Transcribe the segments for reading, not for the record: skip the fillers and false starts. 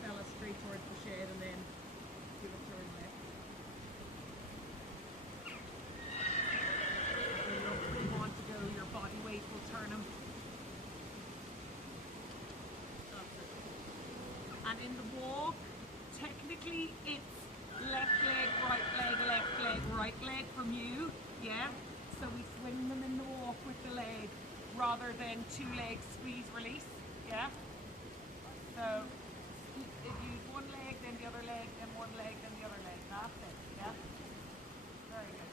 fella straight towards the shed and then give a turn left. The look you want to go, your body weight will turn them. That's it. And in the walk, technically it's left leg, right leg from you, yeah? So we swing them in the walk with the leg rather than two legs squeeze release, yeah? So if you use one leg, then the other leg, then one leg, then the other leg, that's it, yeah? Very good.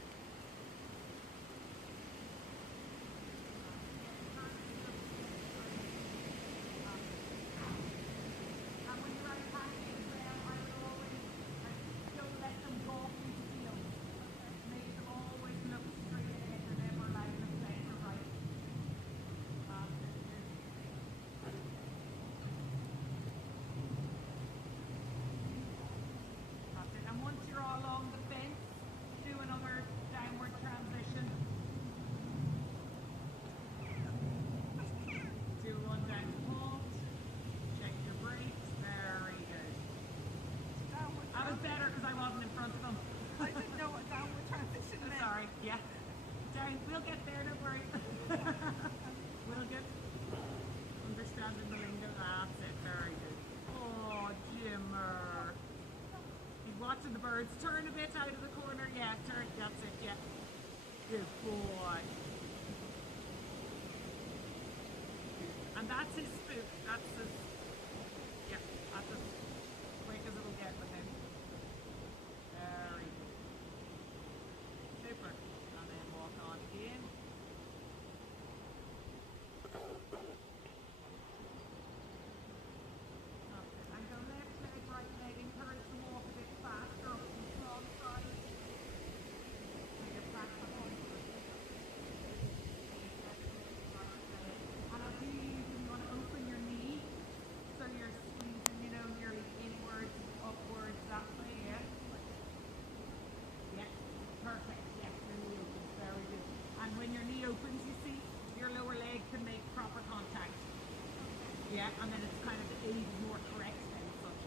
And when you're right handed as well, I would always, don't let them go off into field. Make them always look straight ahead and never like them left or right. That's it. And once you're all along the fence, do another downward transition. Do one down to halt. Check your brakes. Very good. That was better because I wasn't in front of them. I didn't know what downward transition meant. Sorry, yeah. Down, we'll get there, don't worry. We'll get understanding the lingo. That's it, very good. Oh, Jimmer. He's watching the birds. Turn a bit out of the corner. Yeah, turn. That's it, yeah. Good boy. And that's his spook. That's his, yeah, that's as quick as it'll get with him. Very good. Super. And then walk on again. Okay. And go left leg, right leg. Encourage to walk a bit faster up the strong side. Bring it back behind. And as you usually want to open your knee, so you're squeezing, you know, nearly inwards, upwards, that way, yeah? Yeah, perfect, yeah, your knee opens, very good. And when your knee opens, you see, your lower leg can make proper contact. Yeah, and then it's kind of the aid more correct then, such.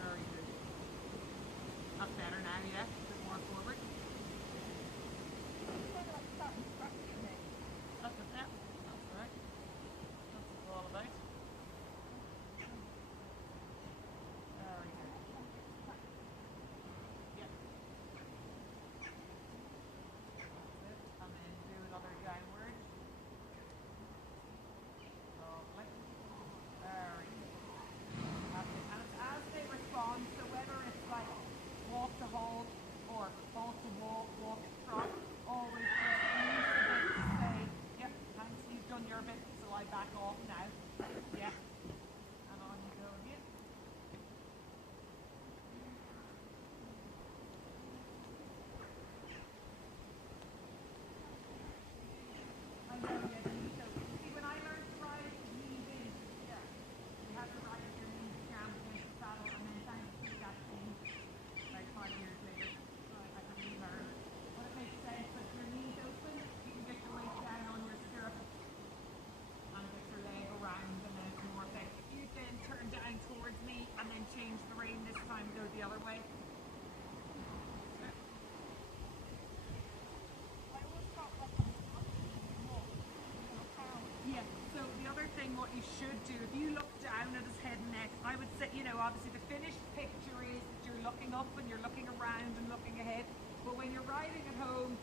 Very good. That's better now, yeah? A bit more forward. That's it, yeah. That's all right. That's what it's all about. Very good. Yeah. That's it. And then do another downward. Lovely. Very good. That's it. And it's as they respond, so whether it's like walk to halt or halt to walk, walk to trot, always just use the bit to say, yep, thanks, you've done your bit, so I back off now. Yeah. And on you go again. I know, yeah, the knees open. See, when I learned to ride, knees in. Yeah. You have to ride with your knees jammed against the saddle, and then thanks to that thing, like 5 years later, I could relearn. But it makes sense that your knees open, you can get your weight down on your stirrup and get your leg around, and then it's more effective. You then turn down towards me and then change the rein this time, go the other way. Yeah, so the other thing what you should do, if you look down at his head and neck, I would say, you know, obviously the finished picture is that you're looking up and you're looking around and looking ahead, but when you're riding at home,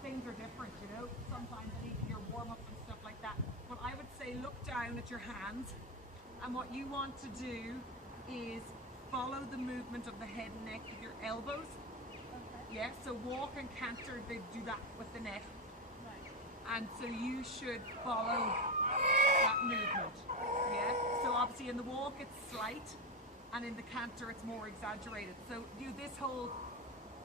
things are different, you know, sometimes even your warm-up and stuff like that. But I would say look down at your hands, and what you want to do is follow the movement of the head and neck with your elbows. Okay. Yeah, so walk and canter, they do that with the neck. And so you should follow that movement. Yeah. So obviously in the walk it's slight, and in the canter it's more exaggerated. So do this whole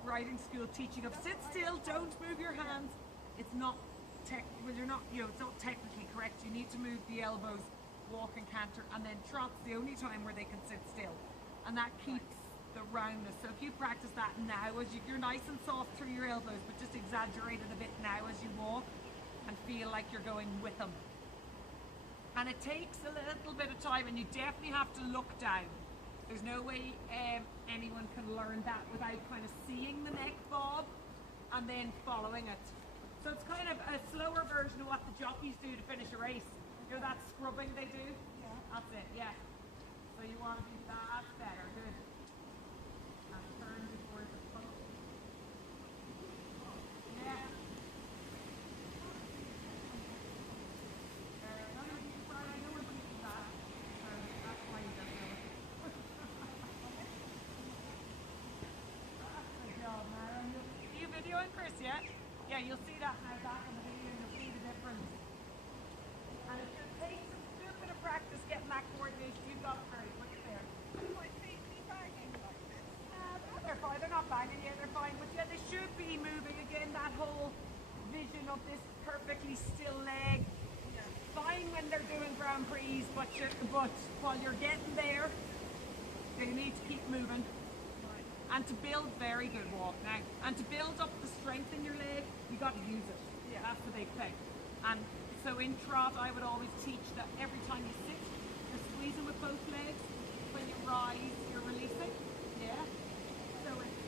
riding school teaching of sit still, don't move your hands. It's not well, you're not, you know, it's not technically correct. You need to move the elbows, walk and canter, and then trot's the only time where they can sit still, and that keeps the roundness. So if you practice that now, as you're nice and soft through your elbows, but just exaggerate it a bit now as you walk, and feel like you're going with them. And it takes a little bit of time, and you definitely have to look down. There's no way anyone can learn that without kind of seeing the neck bob and then following it. So it's kind of a slower version of what the jockeys do to finish a race. You know that scrubbing they do? Yeah. That's it, yeah. So you want to do that better, good. And turn before the post. Yeah. Videoing Chris, yeah? Yeah, you'll see that now back on the video and you'll see the difference. And it just takes a little bit of practice getting that coordination. You've got it very quick there. My feet be banging like this. They're fine, they're not banging yet, they're fine. But yeah, they should be moving again, that whole vision of this perfectly still leg. Yeah. Fine when they're doing Grand Prix, but while you're getting there, they need to keep moving. And to build very good walk now, and to build up the strength in your leg, you got to use it. Yeah. That's the big thing. And so in trot, I would always teach that every time you sit, you're squeezing with both legs. When you rise, you're releasing. Yeah. So it's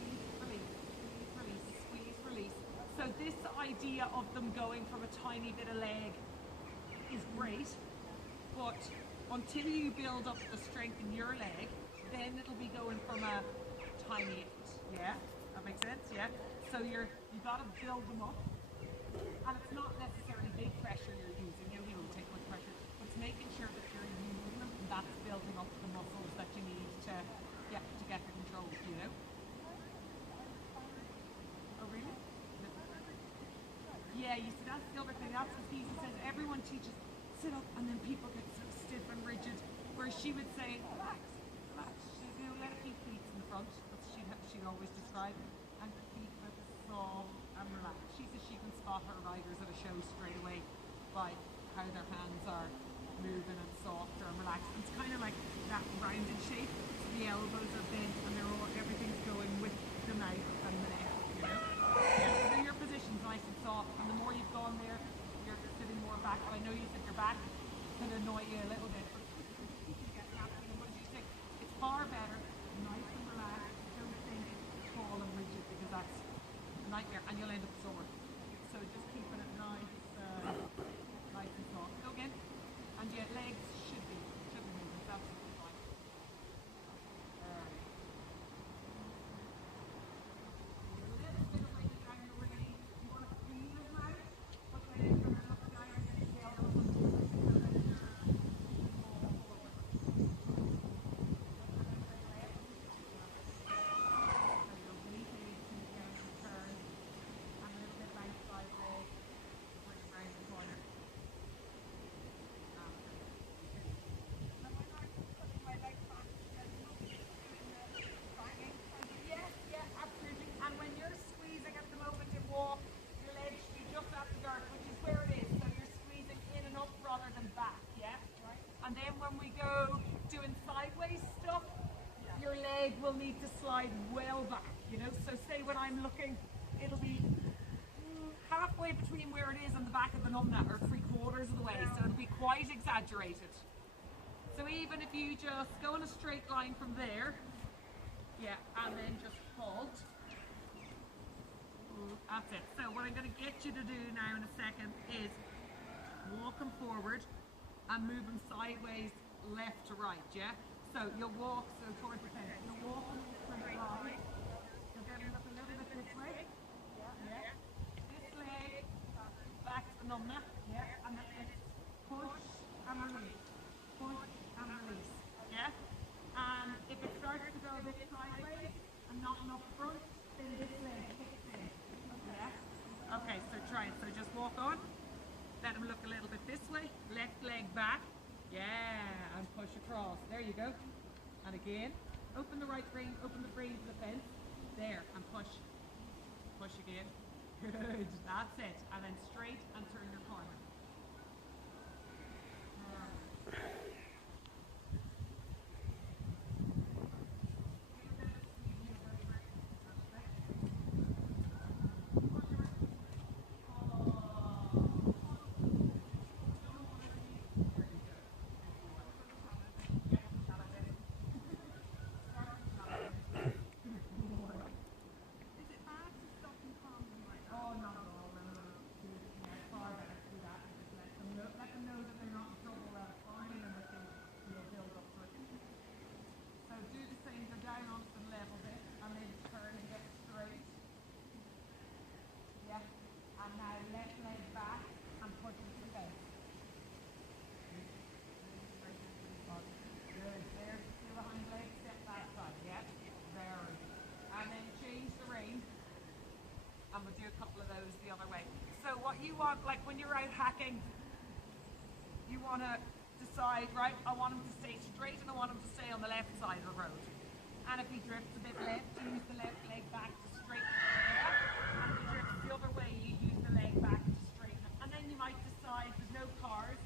squeeze, release, squeeze, release. So this idea of them going from a tiny bit of leg is great, but until you build up the strength in your leg, then it'll be going from a tiny it. Yeah, that makes sense. Yeah. So you got to build them up, and it's not necessarily big pressure you're using. You don't take much pressure, but it's making sure that you're using them, and that's building up the muscles that you need to get the control. You know. Oh really? Yeah. You see, that's the other thing. That's what Stacey says. Everyone teaches sit up, and then people get so stiff and rigid. Whereas she would say relax. Let a few feet in the front, that's she'd always describe, and keep it soft and relaxed. She says she can spot her riders at a show straight away by how their hands are moving and softer and relaxed. And it's kind of like that rounded shape. So the elbows are bent and everything's going with the mouth and the neck, you know? Yeah, so your position's nice and soft, and the more you've gone there, you're sitting more back. I know you said your back can annoy you a little bit, but you can get happy. And what did you think? It's far better. Nice and relaxed, don't think tall and rigid, because that's a nightmare and you'll end up sore. So just keeping it nice, nice and soft. Go again. And yet legs should be moving. It's absolutely fine. A little bit of weight down your way. You want to feel them out, but then you're going to look down and get the elbows so that you're more forward. Will need to slide well back, you know. So say when I'm looking, it'll be halfway between where it is and the back of the numbnut, or 3/4 of the way, so it'll be quite exaggerated. So even if you just go in a straight line from there, yeah, and then just halt. That's it. So what I'm going to get you to do now in a second is walk them forward and move them sideways, left to right, yeah? So you'll walk towards the fence. You'll walk from the line. You'll get a little bit this way. Yeah. This leg back to the numbnut. Yeah. And then push and release. Push and release. Yeah. And if it starts to go a bit sideways and not enough front, then this leg kicks in. Yeah. Okay. So try it. So just walk on. Let him look a little bit this way. Left leg back. Yeah, and push across. There you go. And again, open the right rein, open the rein to the fence. There, and push. Push again. Good, that's it. And then straight and turn your corner. want, like when you're out hacking, you want to decide, right, I want him to stay straight and I want him to stay on the left side of the road. And if he drifts a bit left, you use the left leg back to straighten it there. And if he drifts the other way, you use the leg back to straighten it. And then you might decide, there's no cars,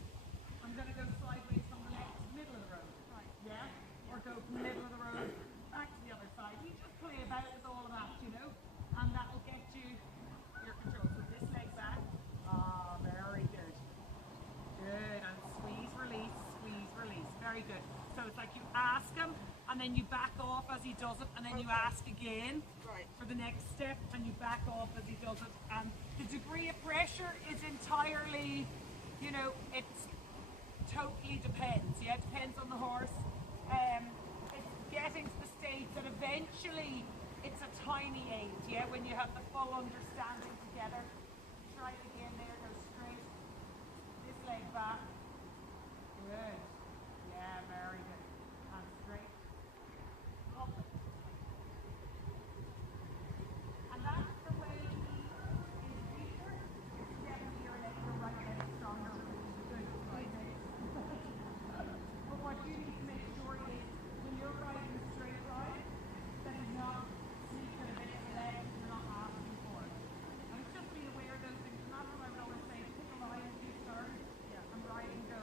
I'm going to go sideways from the left to the middle of the road. Right. Yeah? Or go from the middle of the road back to the other side. You just play about with all of that, you know? And that will get you your control. So this leg back. Ah, very good. Good. And squeeze, release, squeeze, release. Very good. So it's like you ask him, and then you back off as he does it, and then you ask again for the next step, and you back off as he does it. And the degree of pressure is entirely, you know, it's totally depends. Yeah, it depends on the horse. It's getting to the stage that eventually it's a tiny aid. Yeah, when you have the full understanding together. Try it again. There, go straight. This leg back. Good. Yeah, very good. And straight. Up. And that's the way he is weaker. Definitely your leg, your right leg is stronger. Good. Right. But what you need to make sure is when you're riding a straight ride, that he's not sneaking a bit of the leg that you're not asking for. And it's just being aware of those things. And that's what I would always say. Pick a line, do turns, and ride and go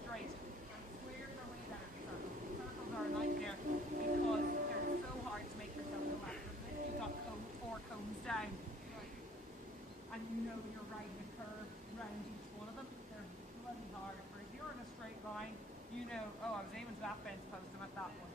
straight. And squares are way better than circles. Circles are a nightmare because they're so hard to make yourself go back. You've got four cones down. And you know you're riding a curve around each one of them. They're bloody hard. Whereas if you're in a straight line, you know, oh, I was aiming to that fence post, I'm at that one.